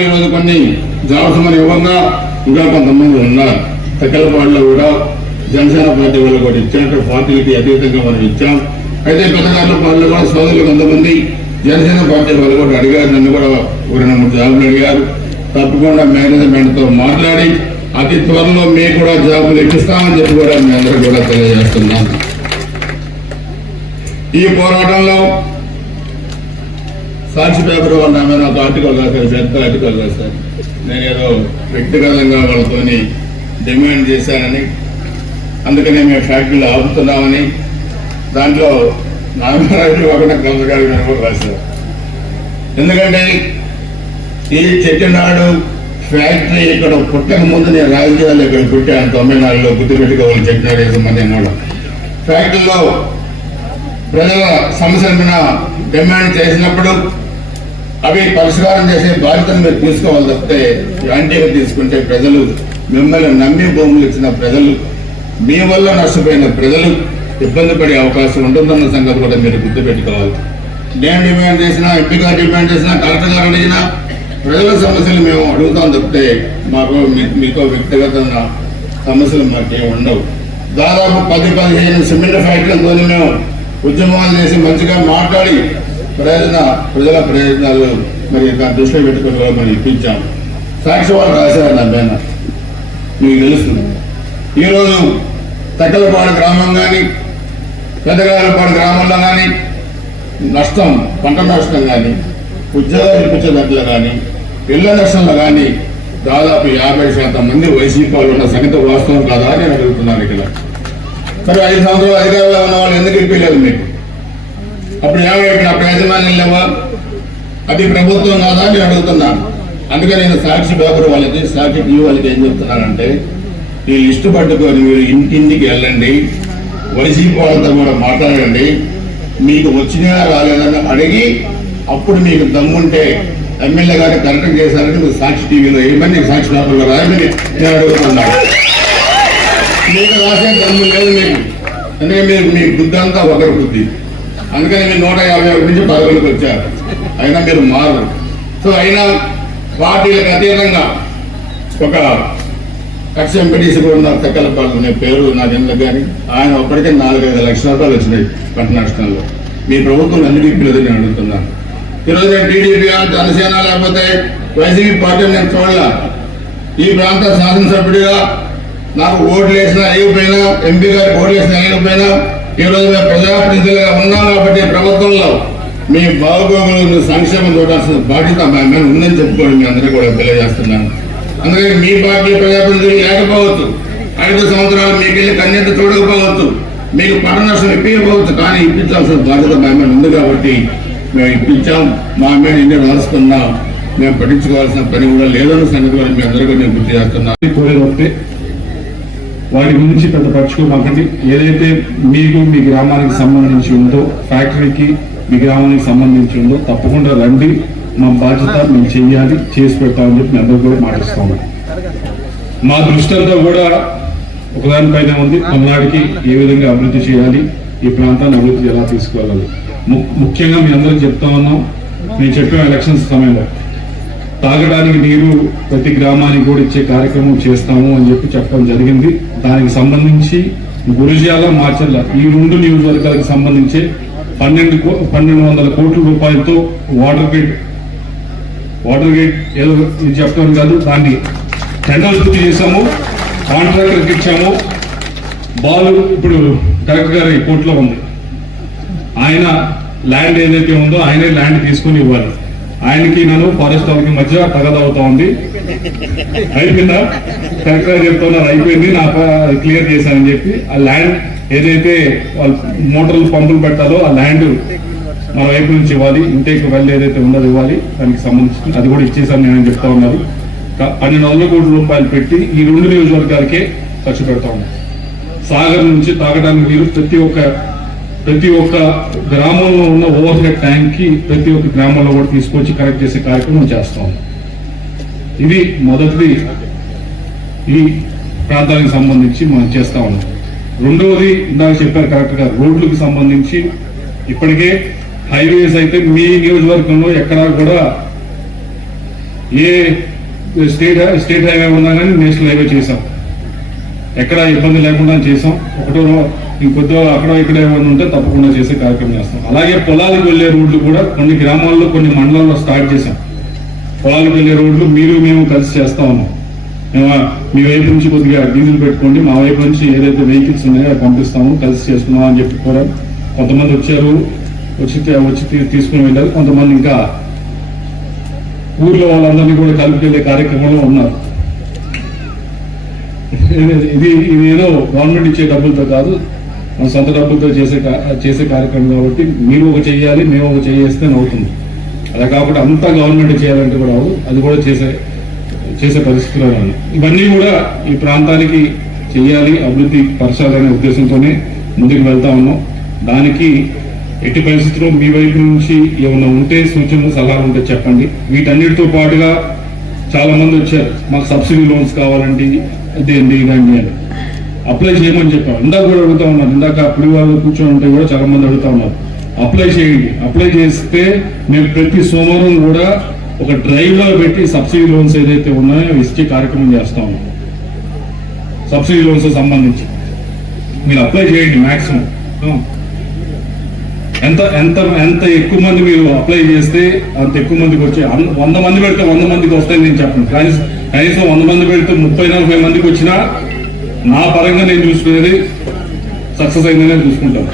ఈరోజు కొన్ని జాబ్స్ మరి ఇవ్వంగా ఇంకా కొంతమంది ఉన్నారు. తగ్గలపాడులో కూడా జనసేన పార్టీ వాళ్ళు కూడా ఇచ్చినట్టు పార్టీలకి అతీతంగా మనం ఇచ్చాం. అయితే పెద్దదారుల పార్టీలో కూడా సోదరులు కొంతమంది జనసేన పార్టీ వాళ్ళు కూడా అడిగారు నన్ను కూడా ఒక రెండు మూడు జాబులు అడిగారు. తప్పకుండా మేనేజ్మెంట్తో మాట్లాడి అతి త్వరలో మీకు కూడా జాబులు ఇప్పిస్తామని చెప్పి కూడా మీ అందరూ కూడా తెలియజేస్తున్నాం ఈ పోరాటంలో సాక్షి పేపర్ వాళ్ళు నా మీద ఒక ఆర్టికల్ రాశారు పెద్ద ఆర్టికల్ రాశారు. నేను ఏదో వ్యక్తిగతంగా వాళ్ళతోని డిమాండ్ చేశానని అందుకనే మేము ఫ్యాక్టరీలో ఆపుతున్నామని దాంట్లో నామరాజు ఒకటి కలర్ గారి కూడా రాశారు ఎందుకంటే ఈ చెట్టినాడు ఫ్యాక్టరీ ఇక్కడ పుట్టక ముందు నేను రాజకీయాలు ఇక్కడ పుట్టాను. తమిళనాడులో గుర్తుపెట్టుకోవాలి చెట్టినాడు వేసమని నేను ఫ్యాక్టరీలో ప్రజల సమస్యల డిమాండ్ చేసినప్పుడు అవి పరిష్కారం చేసే బాధ్యతను మీరు తీసుకోవాలి తప్పితే యాంటీగా తీసుకుంటే ప్రజలు మిమ్మల్ని నమ్మి భూములు ఇచ్చిన ప్రజలు మీ వల్ల నష్టపోయిన ప్రజలు ఇబ్బంది పడే అవకాశం ఉంటుందన్న సంగతి కూడా మీరు గుర్తుపెట్టుకోవాలి. నేను డిమాండ్ చేసినా ఎంపీ గారు డిమాండ్ చేసినా కలెక్టర్ గారు అడిగినా ప్రజల సమస్యలు మేము అడుగుతాం తప్పితే మాకు మీ- మీతో వ్యక్తిగతంగా సమస్యలు మాకేం ఉండవు. దాదాపు పది పదిహేను సిమెంట్ ఫ్యాక్టరీలతో మేము ఉద్యమాలు చేసి మంచిగా మాట్లాడి ప్రయోజన ప్రజల ప్రయోజనాలు మరి దాని దృష్టిలో పెట్టుకుని కూడా మనం ఇప్పించాం. సాక్షి వాళ్ళు రాశారు నా పైన మీకు తెలుసు ఈరోజు తక్కలపాడు గ్రామం కానీ పెద్దగారిపాడు గ్రామంలో కానీ నష్టం పంట నష్టం కానీ ఉద్యోగాలు ఇప్పించేటట్లు కానీ ఇళ్ళ నష్టంలో కానీ దాదాపు యాభై శాతం మంది వైసీపీ వాళ్ళు ఉన్న సంగతి వాస్తవం కాదా అని నేను అడుగుతున్నాను ఇక్కడ. సరే ఐదు సంవత్సరాలు అధికారంలో ఉన్న వాళ్ళు ఎందుకు ఇప్పలేదు మీకు? అప్పుడు ఏమైనా ఇక్కడ ప్రయోజనాలు లేవా? అది ప్రభుత్వం కాదా అని నేను అడుగుతున్నాను. అందుకే నేను సాక్షి పేపర్ వాళ్ళకి సాక్షి టీవీ వాళ్ళకి ఏం చెప్తున్నానంటే ఈ లిస్టు పట్టుకొని మీరు ఇంటింటికి వెళ్ళండి వైసీపీ వాళ్ళతో కూడా మాట్లాడండి. మీకు వచ్చినా రాలేదని అడిగి అప్పుడు మీకు దమ్ముంటే ఎమ్మెల్యే గారు కరెక్ట్ చేశారని మీరు సాక్షి టీవీలో ఏమని సాక్షి పేపర్లో రాయమని నేను అడుగుతున్నాను మీకు రాసే దమ్ము లేదు మీకు. ఎందుకంటే మీరు మీ బుద్ధి అంతా ఒకరి బుద్ధి. అందుకని మీరు నూట యాభై ఒకటి నుంచి పదవులకు వచ్చారు. అయినా మీరు మారు. సో అయినా పార్టీలకు అతీతంగా ఒక కక్ష వెంకటేశ్వర కూడా ఉన్నారు తెక్కలపాలు అనే పేరు నా ఎందుకు కానీ ఆయన ఒక్కడికే నాలుగైదు లక్షల రూపాయలు వచ్చినాయి పంట నష్టంలో మీ ప్రభుత్వం ఎందుకు ఇప్పలేదు నేను అడుగుతున్నాను? ఈరోజు నేను టీడీపీ జనసేన లేకపోతే వైసీపీ పార్టీ నేను చూడలే. ఈ ప్రాంత శాసనసభ్యుడిగా నాకు ఓట్లు వేసిన అయిపోయినా ఎంపీ గారికి ఓట్లు వేసిన అయిపోయినా ఈ మేము ప్రజాప్రతినిధులుగా ఉన్నాం కాబట్టి ప్రభుత్వంలో మీ బాగోగులు సంక్షేమం చూడాల్సిన బాధ్యత మా మీద ఉందని చెప్పుకోండి మీ అందరికీ కూడా తెలియజేస్తున్నాను. అందుకని మీ పార్టీ ప్రజాప్రతినిధులు లేకపోవచ్చు. ఐదు సంవత్సరాలు మీకు వెళ్ళి కన్యత చూడకపోవచ్చు మీకు పంట నష్టం ఇప్పించకపోవచ్చు. కానీ ఇప్పించాల్సిన బాధ్యత మా మీద ఉంది కాబట్టి మేము ఇప్పించాం. మా మీద ఎన్ని రాసుకున్నాం మేము పట్టించుకోవాల్సిన పని కూడా లేదన్న సంగతి కూడా మీ అందరికీ నేను గుర్తు చేస్తున్నాను కోరేది ఒకటే వాటి గురించి పెద్ద పరచుకోమాకండి ఏదైతే మీకు మీ గ్రామానికి సంబంధించి ఉందో ఫ్యాక్టరీకి మీ గ్రామానికి సంబంధించి ఉందో తప్పకుండా రండి. మా బాధ్యత మేము చెయ్యాలి చేసి పెడతామని చెప్పి మీ అందరూ కూడా మాటిస్తాము మా దృష్టి అంతా కూడా ఒకదానిపైన ఉంది. తమిళనాడుకి ఏ విధంగా అభివృద్ధి చేయాలి ఈ ప్రాంతాన్ని అభివృద్ధి ఎలా తీసుకువెళ్ళాలి? ము- ముఖ్యంగా మీ అందరూ చెప్తా ఉన్నాం. మేము చెప్పాం ఎలక్షన్స్ సమయంలో తాగడానికి నీరు ప్రతి గ్రామానికి కూడా ఇచ్చే కార్యక్రమం చేస్తాము అని చెప్పి చెప్పడం జరిగింది. దానికి సంబంధించి గురుజాల మార్చల్ల ఈ రెండు నియోజకవర్గాలకు సంబంధించి పన్నెండు కో- పన్నెండు వందల కోట్ల రూపాయలతో వాటర్ గ్రిడ్ వాటర్ గేట్ ఏదో ఇది చెప్పడం కాదు దాన్ని టెండర్ పూర్తి చేశాము కాంట్రాక్టర్కి ఇచ్చాము బాలు ఇప్పుడు కలెక్టర్ గారి కోర్టులో ఉంది. ఆయన ల్యాండ్ ఏదైతే ఉందో ఆయనే ల్యాండ్ తీసుకుని ఇవ్వాలి. ఆయనకి నన్ను ఫారెస్ట్ వాళ్ళకి మధ్య తగదవుతా ఉంది. అయిపోయిందా? కరెక్ట్గా చెప్తున్నారు అయిపోయింది. నాకు క్లియర్ చేశానని చెప్పి ఆ ల్యాండ్ ఏదైతే వాళ్ళు మోటార్లు పంపులు పెట్టాలో ఆ ల్యాండ్ మన వైపు నుంచి ఇవ్వాలి. ఇంటేక్ వెల్ ఏదైతే ఉందో ఇవ్వాలి. దానికి సంబంధించి అది కూడా ఇచ్చేసాను నేను చెప్తా ఉన్నారు పన్నెండు వందల కోట్ల రూపాయలు పెట్టి ఈ రెండు నియోజకవర్గాలకే ఖర్చు పెడతా ఉన్నాం సాగర్ నుంచి తాగడానికి నీరు ప్రతి ఒక్క ప్రతి ఒక్క గ్రామంలో ఉన్న ఓవర్ హెడ్ ట్యాంక్కి ప్రతి ఒక్క గ్రామంలో కూడా తీసుకొచ్చి కరెక్ట్ చేసే కార్యక్రమం చేస్తాం ఇది మొదటిది. ఈ ప్రాంతానికి సంబంధించి మనం చేస్తా ఉన్నాం. రెండవది ఇందాక చెప్పారు కరెక్ట్గా రోడ్లకు సంబంధించి ఇప్పటికే హైవేస్ అయితే మీ నియోజకవర్గంలో ఎక్కడా కూడా ఏ స్టేట్ స్టేట్ హైవే ఉన్నా కానీ నేషనల్ హైవే చేసాం ఎక్కడ ఇబ్బంది లేకుండా చేసాం ఒకటో ఇంకొద్దో అక్కడ ఇక్కడ ఏమైనా ఉంటే తప్పకుండా చేసే కార్యక్రమం చేస్తాం. అలాగే పొలాలకు వెళ్ళే రోడ్లు కూడా కొన్ని గ్రామాల్లో కొన్ని మండలాల్లో స్టార్ట్ చేసాం పొలాలకు వెళ్ళే రోడ్లు మీరు మేము కలిసి చేస్తా ఉన్నాం. మేము మీ వైపు నుంచి కొద్దిగా డీజిల్ పెట్టుకోండి మా వైపు నుంచి ఏదైతే వెహికల్స్ ఉన్నాయో అవి పంపిస్తాము కలిసి చేసుకున్నాం అని చెప్పి కూడా కొంతమంది వచ్చారు వచ్చి వచ్చి తీసుకుని వెళ్ళారు కొంతమంది ఇంకా ఊర్లో వాళ్ళందరినీ కూడా కలిపి కార్యక్రమంలో ఉన్నారు. ఇది- ఇది ఇది ఏదో గవర్నమెంట్ ఇచ్చే డబ్బులతో కాదు మన సొంత డబ్బులతో చేసే చేసే కార్యక్రమం కాబట్టి మీరు ఒక చేయాలి మేము ఒక చేస్తే అవుతుంది అలా కాకుండా అంతా గవర్నమెంట్ చేయాలంటే కూడా అవ్వదు. అది కూడా చేసే చేసే పరిస్థితిలో ఇవన్నీ కూడా ఈ ప్రాంతానికి చేయాలి అభివృద్ధి పరచాలనే ఉద్దేశంతోనే ముందుకు వెళ్తా ఉన్నాం. దానికి ఎట్టి పరిస్థితుల్లో మీ వైపు నుంచి ఏమైనా ఉంటే సూచనలు సలహాలు ఉంటే చెప్పండి. వీటన్నిటితో పాటుగా చాలా మంది వచ్చారు. మాకు సబ్సిడీ లోన్స్ కావాలండి ఇదేంటి ఇదండి అని. అప్లై చేయమని చెప్పారు. ఇందాక కూడా అడుగుతా ఉన్నారు. ఇందాక అప్పుడు వాళ్ళు కూర్చొని ఉంటే కూడా చాలా మంది అడుగుతా ఉన్నారు. అప్లై చేయండి. అప్లై చేస్తే మేము ప్రతి సోమవారం కూడా ఒక డ్రైవ్లో పెట్టి సబ్సిడీ లోన్స్ ఏదైతే ఉన్నాయో ఇచ్చే కార్యక్రమం చేస్తా ఉన్నాం. సబ్సిడీ లోన్స్ సంబంధించి. మీరు అప్లై చేయండి మాక్సిమం. ఎంత ఎంత ఎంత ఎక్కువ మంది మీరు అప్లై చేస్తే అంత ఎక్కువ మందికి వచ్చే వంద మంది పెడితే వంద మందికి వస్తాయని నేను చెప్పను. కనీసం కనీసం వంద మంది పెడితే ముప్పై నలభై మందికి వచ్చినా నా పరంగా నేను చూసుకునేది సక్సెస్ అయిందని చూసుకుంటాను.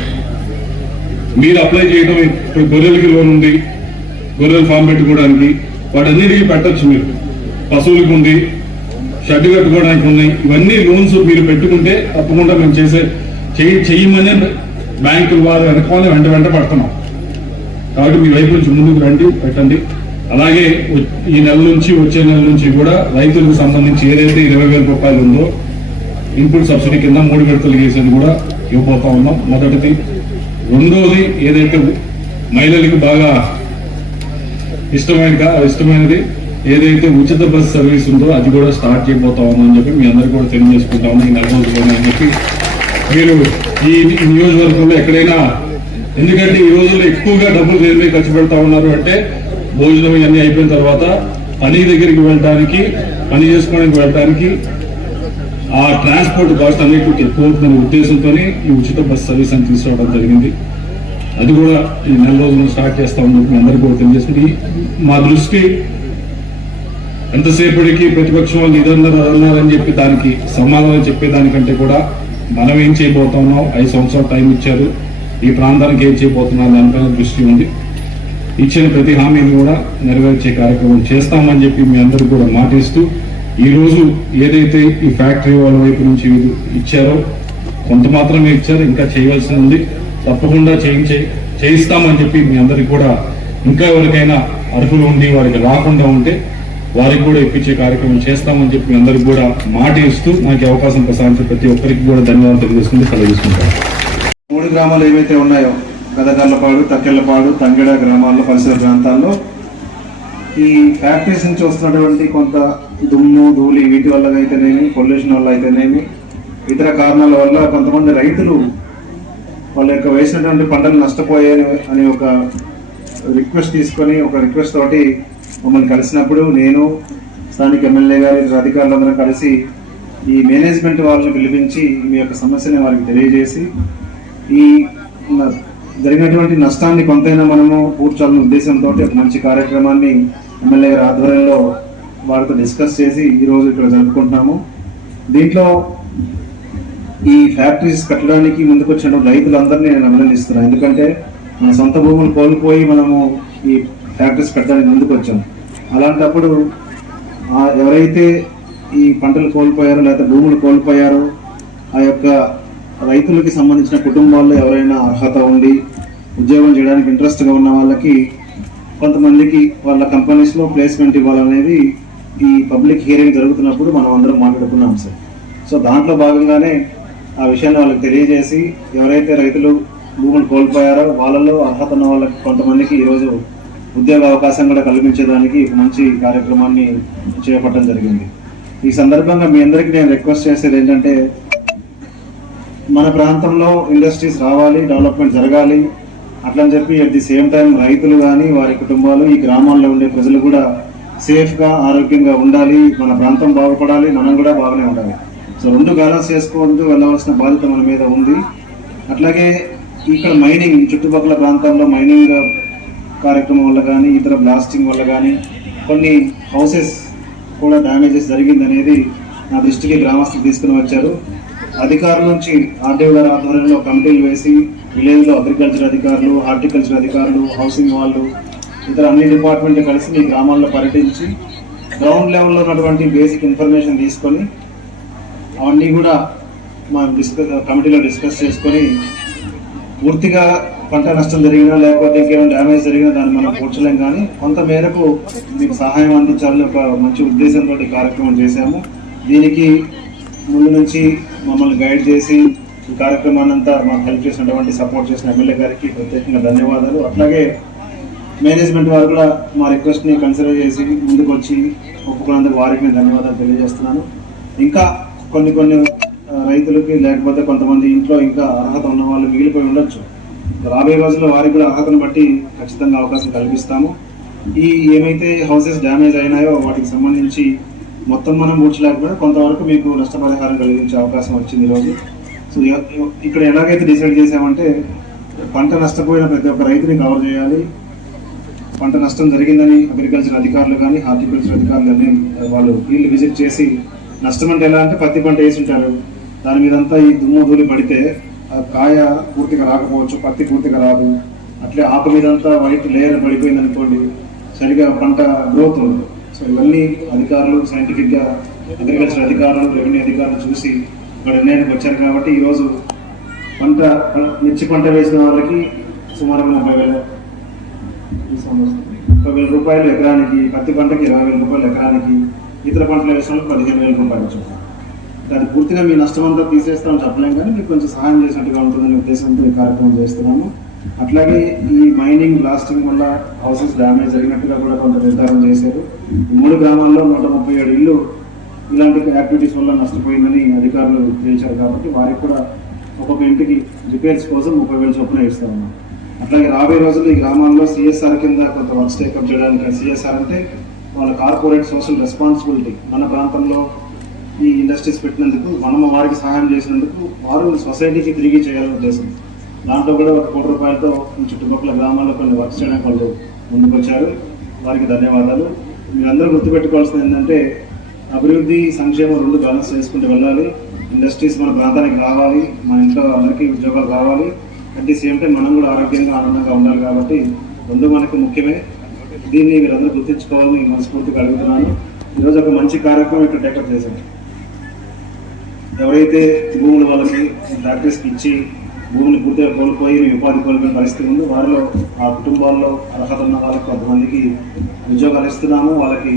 మీరు అప్లై చేయడం ఇప్పుడు గొర్రెలకి లోన్ ఉంది గొర్రెల ఫామ్ పెట్టుకోవడానికి వాటన్నిటికీ పెట్టచ్చు మీరు. పశువులకు ఉంది షెడ్ కట్టుకోవడానికి ఉన్నాయి. ఇవన్నీ లోన్స్ మీరు పెట్టుకుంటే తప్పకుండా మేము చేసే చెయ్యి చెయ్యమనే బ్యాంకుల వారు వెనకాల వెంట వెంట పడుతున్నాం. కాబట్టి మీ వైపు నుంచి ముందుకు రండి పెట్టండి. అలాగే ఈ నెల నుంచి వచ్చే నెల నుంచి కూడా రైతులకు సంబంధించి ఏదైతే ఇరవై వేల రూపాయలు ఉందో ఇన్పుట్ సబ్సిడీ కింద మూడు విడతలు వేసేది కూడా ఇవ్వబోతా ఉన్నాం. మొదటిది. రెండోది ఏదైతే మహిళలకు బాగా ఇష్టమైన ఇష్టమైనది ఏదైతే ఉచిత బస్ సర్వీస్ ఉందో అది కూడా స్టార్ట్ చేయబోతా ఉందని అని చెప్పి మీ అందరు కూడా తెలియజేసుకుంటా ఉన్నాం. ఈ నెల రోజులు అని చెప్పి మీరు ఈ నియోజకవర్గంలో ఎక్కడైనా ఎందుకంటే ఈ రోజుల్లో ఎక్కువగా డబ్బులు దేని ఖర్చు పెడతా ఉన్నారు అంటే భోజనం ఇవన్నీ అయిపోయిన తర్వాత పని దగ్గరికి వెళ్ళడానికి పని చేసుకోవడానికి వెళ్ళడానికి ఆ ట్రాన్స్పోర్ట్ కాస్ట్ అన్నిటికీ ఎక్కువ అవుతుందనే ఉద్దేశంతో ఈ ఉచిత బస్ సర్వీస్ అని తీసుకురావడం జరిగింది. అది కూడా ఈ నెల రోజులు స్టార్ట్ చేస్తా ఉన్నట్టు అందరికీ కూడా తెలియజేస్తుంది. మా దృష్టి ఎంతసేపటికి ప్రతిపక్షం వాళ్ళు ఇదన్నారు అదన్నారని చెప్పి దానికి సమాధానం చెప్పేదానికంటే కూడా మనం ఏం చేయబోతున్నాం? ఐదు సంవత్సరాలు టైం ఇచ్చారు. ఈ ప్రాంతానికి ఏం చేయబోతున్నాం దానిపైన దృష్టి ఉంది. ఇచ్చిన ప్రతి హామీని కూడా నెరవేర్చే కార్యక్రమం చేస్తామని చెప్పి మీ అందరూ కూడా మాటిస్తూ ఈ రోజు ఏదైతే ఈ ఫ్యాక్టరీ వాళ్ళ వైపు నుంచి ఇచ్చారో కొంత మాత్రమే ఇచ్చారు ఇంకా చేయవలసి ఉంది. తప్పకుండా చేయించే చేయిస్తామని చెప్పి మీ అందరికి కూడా ఇంకా ఎవరికైనా అర్హులు ఉండి వారికి రాకుండా ఉంటే వారికి కూడా ఇప్పించే కార్యక్రమం చేస్తామని చెప్పి మీ అందరికి కూడా మాట ఇస్తూ నాకు అవకాశం ప్రసాదించే ప్రతి ఒక్కరికి కూడా ధన్యవాదాలు తెలియజేస్తుంది కలిగిస్తుంటారు మూడు గ్రామాలు ఏవైతే ఉన్నాయో గదగర్లపాడు తక్కెళ్ళపాడు తంగిడ గ్రామాల్లో పరిసర ప్రాంతాల్లో ఈ ఫ్యాక్టరీస్ నుంచి వస్తున్నటువంటి కొంత దుమ్ము ధూళి వీటి వల్ల అయితేనేమి పొల్యూషన్ వల్ల అయితేనేమి ఇతర కారణాల వల్ల కొంతమంది రైతులు వాళ్ళ యొక్క వేసినటువంటి పంటలు నష్టపోయాయని అని ఒక రిక్వెస్ట్ తీసుకొని ఒక రిక్వెస్ట్ తోటి మమ్మల్ని కలిసినప్పుడు నేను స్థానిక ఎమ్మెల్యే గారి ఇతర అధికారులందరూ కలిసి ఈ మేనేజ్మెంట్ వాళ్ళని పిలిపించి మీ యొక్క సమస్యని వారికి తెలియజేసి ఈ జరిగినటువంటి నష్టాన్ని కొంతైనా మనము పూడ్చాలనే ఉద్దేశంతో మంచి కార్యక్రమాన్ని ఎమ్మెల్యే గారి ఆధ్వర్యంలో వారితో డిస్కస్ చేసి ఈరోజు ఇక్కడ జరుపుకుంటున్నాము. దీంట్లో ఈ ఫ్యాక్టరీస్ కట్టడానికి ముందుకొచ్చిన రైతులందరినీ నేను అభినందిస్తున్నాను ఎందుకంటే మన సొంత భూములు కోల్పోయి మనము ఈ ఫ్యాక్టరీస్ కట్టడానికి ముందుకు వచ్చాము అలాంటప్పుడు ఎవరైతే ఈ పంటలు కోల్పోయారో లేకపోతే భూములు కోల్పోయారో ఆ యొక్క రైతులకి సంబంధించిన కుటుంబాల్లో ఎవరైనా అర్హత ఉండి ఉద్యోగం చేయడానికి ఇంట్రెస్ట్గా ఉన్న వాళ్ళకి కొంతమందికి వాళ్ళ కంపెనీస్లో ప్లేస్మెంట్ ఇవ్వాలనేది ఈ పబ్లిక్ హియరింగ్ జరుగుతున్నప్పుడు మనం అందరం మాట్లాడుకున్నాం సార్. సో దాంట్లో భాగంగానే ఆ విషయాన్ని వాళ్ళకి తెలియజేసి ఎవరైతే రైతులు భూములు కోల్పోయారో వాళ్ళలో అర్హత ఉన్న వాళ్ళకి కొంతమందికి ఈరోజు ఉద్యోగ అవకాశం కూడా కల్పించడానికి మంచి కార్యక్రమాన్ని చేపట్టడం జరిగింది. ఈ సందర్భంగా మీ అందరికీ నేను రిక్వెస్ట్ చేసేది ఏంటంటే మన ప్రాంతంలో ఇండస్ట్రీస్ రావాలి డెవలప్మెంట్ జరగాలి అట్లని చెప్పి అట్ ది సేమ్ టైం రైతులు కానీ వారి కుటుంబాలు ఈ గ్రామాల్లో ఉండే ప్రజలు కూడా సేఫ్గా ఆరోగ్యంగా ఉండాలి మన ప్రాంతం బాగుపడాలి మనం కూడా బాగానే ఉండాలి. సో రెండు బ్యాలెన్స్ చేసుకుంటూ వెళ్ళవలసిన బాధ్యత మన మీద ఉంది. అట్లాగే ఇక్కడ మైనింగ్ చుట్టుపక్కల ప్రాంతాల్లో మైనింగ్ కార్యక్రమం వల్ల కానీ ఇతర బ్లాస్టింగ్ వల్ల కానీ కొన్ని హౌసెస్ కూడా డ్యామేజెస్ జరిగిందనేది నా దృష్టికి గ్రామస్తులు తీసుకుని వచ్చారు. అధికారుల నుంచి ఆర్డీఓ గారి ఆధ్వర్యంలో కమిటీలు వేసి విలేజ్లో అగ్రికల్చర్ అధికారులు హార్టికల్చర్ అధికారులు హౌసింగ్ వాళ్ళు ఇతర అన్ని డిపార్ట్మెంట్ కలిసి మీ గ్రామాల్లో పర్యటించి గ్రౌండ్ లెవెల్లో ఉన్నటువంటి బేసిక్ ఇన్ఫర్మేషన్ తీసుకొని అవన్నీ కూడా మా డిస్కస్ కమిటీలో డిస్కస్ చేసుకొని పూర్తిగా పంట నష్టం జరిగినా లేకపోతే ఇంకేమైనా డ్యామేజ్ జరిగినా దాన్ని మనం పూడ్చలేం కానీ కొంత మేరకు మీకు సహాయం అందించాలని ఒక మంచి ఉద్దేశంతో ఈ కార్యక్రమం చేశాము. దీనికి ముందు నుంచి మమ్మల్ని గైడ్ చేసి ఈ కార్యక్రమాన్ని అంతా మాకు హెల్ప్ చేసినటువంటి సపోర్ట్ చేసిన ఎమ్మెల్యే గారికి ప్రత్యేకంగా ధన్యవాదాలు. అట్లాగే మేనేజ్మెంట్ వారు కూడా మా రిక్వెస్ట్ని కన్సిడర్ చేసి ముందుకు వచ్చి ఒప్పుకున్నందుకు వారికి నేను ధన్యవాదాలు తెలియజేస్తున్నాను. ఇంకా కొన్ని కొన్ని రైతులకి లేకపోతే కొంతమంది ఇంట్లో ఇంకా అర్హత ఉన్న వాళ్ళు మిగిలిపోయి ఉండొచ్చు. రాబోయే రోజుల్లో వారికి కూడా అర్హతను బట్టి ఖచ్చితంగా అవకాశం కల్పిస్తాము. ఈ ఏమైతే హౌసెస్ డ్యామేజ్ అయినాయో వాటికి సంబంధించి మొత్తం మనం పూడ్చలేకపోయినా కొంతవరకు మీకు నష్టపరిహారం కలిగించే అవకాశం వచ్చింది ఈరోజు సో ఇక్కడ ఎలాగైతే డిసైడ్ చేసామంటే పంట నష్టపోయిన ప్రతి ఒక్క రైతుని కవర్ చేయాలి. పంట నష్టం జరిగిందని అగ్రికల్చర్ అధికారులు కానీ హార్టికల్చర్ అధికారులు కానీ వాళ్ళు ఫీల్డ్ విజిట్ చేసి నష్టం అంటే ఎలా అంటే పత్తి పంట వేసి ఉంటారు. దాని మీదంతా ఈ దుమ్ము ధూళి పడితే కాయ పూర్తిగా రాకపోవచ్చు పత్తి పూర్తిగా రాదు. అట్లే ఆకు మీదంతా వైట్ లేయర్ పడిపోయింది అనుకోండి సరిగా పంట గ్రోత్ ఉండదు. సో ఇవన్నీ అధికారులు సైంటిఫిక్గా అగ్రికల్చర్ అధికారులు రెవెన్యూ అధికారులు చూసి ఇక్కడ నిర్ణయానికి వచ్చారు కాబట్టి ఈరోజు పంట మిర్చి పంట వేసిన వాళ్ళకి సుమారుగా ముప్పై వేల ముప్పై వేల రూపాయలు ఎకరానికి పత్తి పంటకి ఇరవై వేల రూపాయలు ఎకరానికి ఇతర పంటలు వేసిన పదిహేను వేల రూపాయలు చొప్పున దాన్ని పూర్తిగా మీ నష్టం అంతా తీసేస్తామని చెప్పలేం కానీ మీకు కొంచెం సహాయం చేసినట్టుగా ఉంటుందనే ఉద్దేశంతో ఈ కార్యక్రమం చేస్తున్నాము. అట్లాగే ఈ మైనింగ్ బ్లాస్టింగ్ వల్ల హౌసెస్ డ్యామేజ్ జరిగినట్టుగా కూడా కొంత నిర్ధారణ చేశారు. ఈ మూడు గ్రామాల్లో నూట ముప్పై ఏడు ఇల్లు ఇలాంటి యాక్టివిటీస్ వల్ల నష్టపోయిందని అధికారులు తెలిసారు కాబట్టి వారికి కూడా ఒక్కొక్క ఇంటికి రిపేర్స్ కోసం ముప్పై వేల చొప్పున ఇస్తా ఉన్నాం. అట్లాగే రాబోయే రోజుల్లో ఈ గ్రామాల్లో సిఎస్ఆర్ కింద కొంత వర్క్స్ టేకప్ చేయడానికి సిఎస్ఆర్ అంటే వాళ్ళ కార్పొరేట్ సోషల్ రెస్పాన్సిబిలిటీ మన ప్రాంతంలో ఈ ఇండస్ట్రీస్ పెట్టినందుకు మనం వారికి సహాయం చేసినందుకు వారు సొసైటీకి తిరిగి చేయాలని ఉద్దేశం. దాంట్లో కూడా ఒక కోటి రూపాయలతో చుట్టుపక్కల గ్రామాల్లో కొన్ని వర్క్స్ చేయడానికి వాళ్ళు ముందుకొచ్చారు. వారికి ధన్యవాదాలు. మీరందరూ గుర్తుపెట్టుకోవాల్సింది ఏంటంటే అభివృద్ధి సంక్షేమం రెండు బ్యాలెన్స్ చేసుకుంటూ వెళ్ళాలి. ఇండస్ట్రీస్ మన ప్రాంతానికి రావాలి. మన ఇంట్లో అందరికీ ఉద్యోగాలు రావాలి. అట్ ది సేమ్ టైం మనం కూడా ఆరోగ్యంగా ఆనందంగా ఉండాలి కాబట్టి రెండు మనకు ముఖ్యమే. దీన్ని మీరందరూ గుర్తించుకోవాలని మనస్ఫూర్తిగా అడుగుతున్నాను. ఈరోజు ఒక మంచి కార్యక్రమం ఇక్కడ టేకప్ చేశాను ఎవరైతే భూములు వాళ్ళకి ఫ్యాక్టరీస్కి ఇచ్చి భూమిని పూర్తిగా కోల్పోయి ఉపాధి కోల్పోయిన పరిస్థితి ఉంది వారిలో ఆ కుటుంబాల్లో అర్హత ఉన్న వాళ్ళకి కొంతమందికి ఉద్యోగాలు ఇస్తున్నాము వాళ్ళకి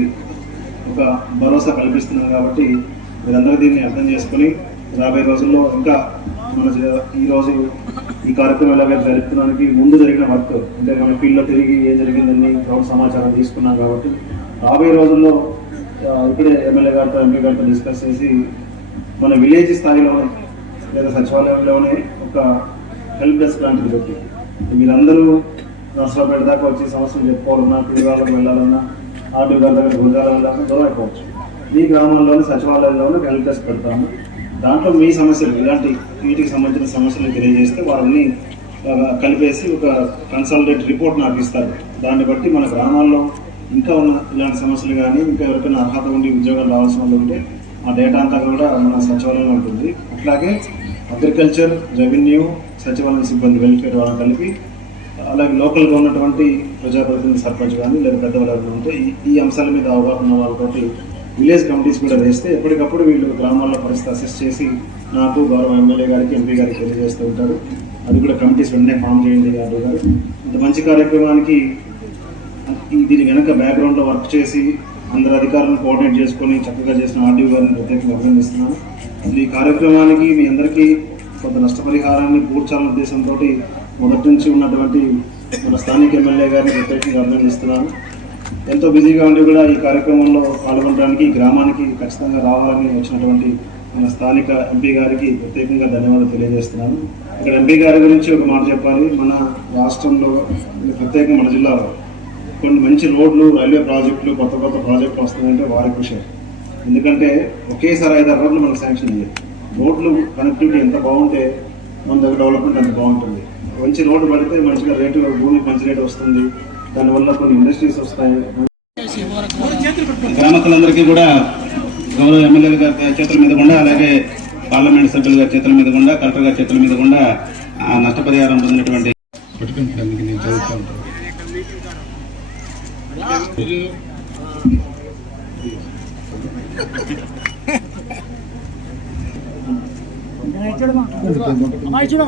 ఒక భరోసా కల్పిస్తున్నాం కాబట్టి మీరందరూ దీన్ని అర్థం చేసుకొని రాబోయే రోజుల్లో ఇంకా మన ఈరోజు ఈ కార్యక్రమం ఎలాగైతే జరుపుకోవడానికి ముందు జరిగిన వర్క్ అంటే మన ఫీల్డ్లో తిరిగి ఏం జరిగిందని గ్రౌండ్ సమాచారం తీసుకున్నాం కాబట్టి రాబోయే రోజుల్లో ఇక్కడే ఎమ్మెల్యే గారితో ఎంపీ గారితో డిస్కస్ చేసి మన విలేజ్ స్థాయిలోనే లేదా సచివాలయంలోనే ఒక హెల్ప్ డెస్క్ లాంటిది పెట్టి మీరందరూ నర్సరాపేట దాకా వచ్చి సమస్యలు చెప్పుకోవాలన్నా పిల్లగాళ్ళకి వెళ్ళాలన్నా ఆర్డీ గారి దగ్గర గురజాల వెళ్ళాలన్నా దూరం అయిపోవచ్చు. మీ గ్రామంలోని సచివాలయంలోనే హెల్ప్ డెస్క్ పెడతాము. దాంట్లో మీ సమస్యలు ఇలాంటి వీటికి సంబంధించిన సమస్యలు తెలియజేస్తే వారిని కలిపేసి ఒక కన్సల్టేట్ రిపోర్ట్ నాకు ఇస్తారు. దాన్ని బట్టి మన గ్రామాల్లో ఇంకా ఉన్న ఇలాంటి సమస్యలు కానీ ఇంకా ఎవరికైనా అర్హత ఉండి ఉద్యోగాలు రావాల్సిన వాళ్ళు ఉంటే ఆ డేటా అంతా కూడా మన సచివాలయంలో ఉంటుంది. అట్లాగే అగ్రికల్చర్ రెవెన్యూ సచివాలయం సిబ్బంది వెల్ఫేర్ వాళ్ళని కలిపి అలాగే లోకల్గా ఉన్నటువంటి ప్రజాప్రతినిధి సర్పంచ్ కానీ లేదా పెద్దవాళ్ళు ఎవరైనా ఉంటే ఈ అంశాల మీద అవగాహన ఉన్న వాళ్ళతోటి విలేజ్ కమిటీస్ కూడా వేస్తే ఎప్పటికప్పుడు వీళ్ళు గ్రామాల్లో పరిస్థితి అసెస్ చేసి నాకు గౌరవ ఎమ్మెల్యే గారికి ఎంపీ గారికి తెలియజేస్తూ ఉంటారు. అది కూడా కమిటీస్ వెంటనే ఫామ్ చేయండి గారు. గారు అంత మంచి కార్యక్రమానికి దీని వెనక బ్యాక్గ్రౌండ్లో వర్క్ చేసి అందరు అధికారులను కోఆర్డినేట్ చేసుకొని చక్కగా చేసిన ఆర్డీఓ గారిని ప్రత్యేకంగా అభినందిస్తున్నాను. ఈ కార్యక్రమానికి మీ అందరికీ కొంత నష్టపరిహారాన్ని పూడ్చాలనే ఉద్దేశంతో మొదటి నుంచి ఉన్నటువంటి మన స్థానిక ఎమ్మెల్యే గారిని ప్రత్యేకంగా అభినందిస్తున్నాను. ఎంతో బిజీగా ఉండి కూడా ఈ కార్యక్రమంలో పాల్గొనడానికి ఈ గ్రామానికి ఖచ్చితంగా రావాలని వచ్చినటువంటి మన స్థానిక ఎంపీ గారికి ప్రత్యేకంగా ధన్యవాదాలు తెలియజేస్తున్నాను. ఇక్కడ ఎంపీ గారి గురించి ఒక మాట చెప్పాలి. మన రాష్ట్రంలో ప్రత్యేకంగా మన జిల్లాలో కొన్ని మంచి రోడ్లు రైల్వే ప్రాజెక్టులు కొత్త కొత్త ప్రాజెక్టులు వస్తున్నాయంటే వారి కృషి. ఎందుకంటే ఒకేసారి ఐదారు రోడ్లు మనకు శాంక్షన్ అయ్యాయి రోడ్లు కనెక్టివిటీ ఎంత బాగుంటే మన దగ్గర డెవలప్మెంట్ అంత బాగుంటుంది. మంచి రోడ్డు పడితే మంచిగా రేటు భూమికి మంచి రేటు వస్తుంది. దానివల్ల కొన్ని ఇండస్ట్రీస్ వస్తాయి. గ్రామస్తులందరికీ కూడా గౌరవ ఎమ్మెల్యేల గారి చేతుల మీద కూడా అలాగే పార్లమెంట్ సభ్యుల గారి చేతుల మీద కూడా కలెక్టర్ గారి చేతుల మీద కూడా ఆ నష్టపరిహారం పొందినటువంటి అమ్మాయి చూడ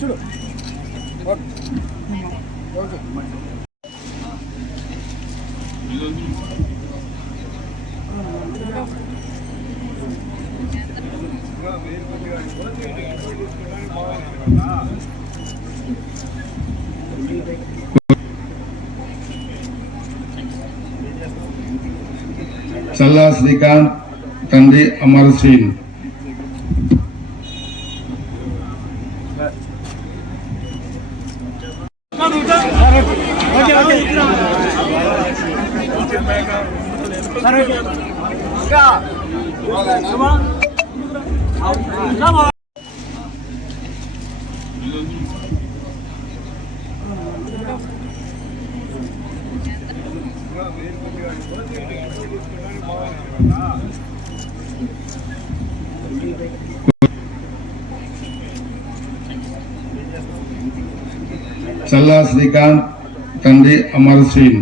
చూడు చల్లా శ్రీకాంత్ తండ్రి అమర్ శ్రీన్ ఓకే ఓకే సరే ఇంకా సుమా రామా చల్లా శ్రీకాంత్ తండ్రి అమర్ శ్రీన్.